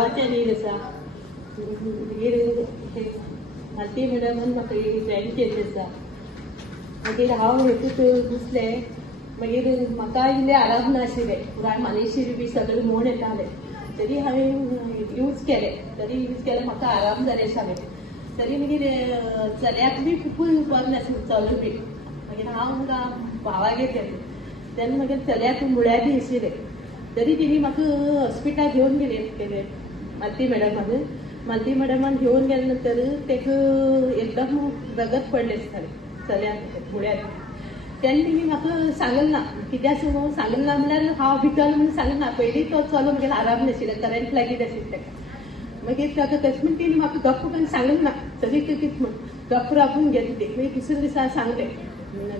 गावाच्या नीड आसा मागीर मालती मॅडमान म्हाका जॉयन केल्लें आसा मागीर हांव हेतूंत घुसलें मागीर म्हाका इल्लें आराम नाशिल्लें गाय मानेशीर बी सगळें म्हण येतालें तरी हांवें यूज केलें म्हाका आराम जालें आशिल्लें तरी मागीर चल्याक बी खूब बरें नाशिल्लें चलून बी मागीर हांव म्हाका भावागेर गेलें तेन्ना मागीर चल्याक मुळ्यार बी आशिल्लें तरी तिणी म्हाका हॉस्पिटलाक घेवन गेले मालती मॅडमान घेवन गेले नंतर तेका एकदम रगत पडलें आसतालें चल्याक मुळ्यार तेन्ना तिणी म्हाका सांगलें ना कित्याक सांगलें ना म्हणल्यार हांव भितरलें म्हणून सांगलें ना पयलीं तो चलो मागीर आराम नाशिल्लें करंट लागीत आशिल्लें ताका मागीर ताका तशें म्हण तिणी म्हाका गप्प करून सांगलें ना सगळीं कितें म्हण गप्प राखून गेलें ती मागीर दुसऱ्या दिसा सांगलें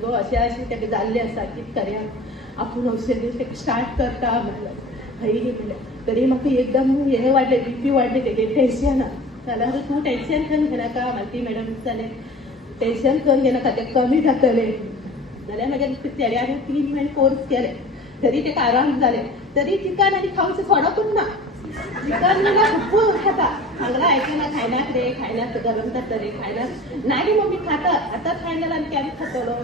गो अशें ताका जाल्लें आसा कितें करया आपूण औषध ताका स्टार्ट करता म्हटलें हय म्हणलें तरी म्हाका एकदम हें वाडलें BP वाडलें तेगे टेन्शन जाल्यार तूं टेन्शन करून घेनाका मालती मॅडम जालें टेन्शन करून घेनाका तें कमी जातलें जाल्यार मागीर चेड्यान 3 म्हयने कोर्स केले तरी ताका आराम जालें तरी चिकन आनी खावचो थोडो पूण ना चिकन म्हणल्यार खूब खाता हांगा आयकना खायनात रे खायनात गरम जातलें खायनात ना रे मम्मी खाता आतां खाय जाल्यार आनी केन्ना खातलो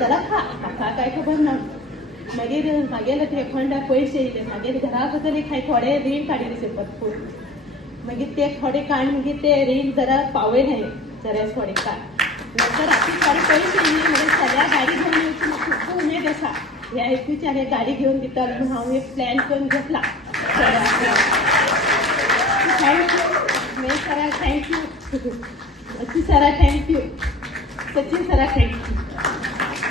जाल्यार खा काय खबर ना मागीर म्हागेले ते अकावंटाक पयशे येयले मागीर घरा बद्दल खाय थोडे रीण काडिल्ले पत्पूर मागीर ते थोडे काडून मागीर ते रीण जरा पावयले जरा थोडे काड नंतर राती थोडे पयशे येयले मागीर सगळ्या गाडी घेवन येवची म्हाका खूब उमेद आसा ह्या हेतूच्यान गाडी घेवन दिता म्हणून हांव एक प्लॅन करून घेतला थँक्यू सरा थँक्यू सचिन सरा थँक्यू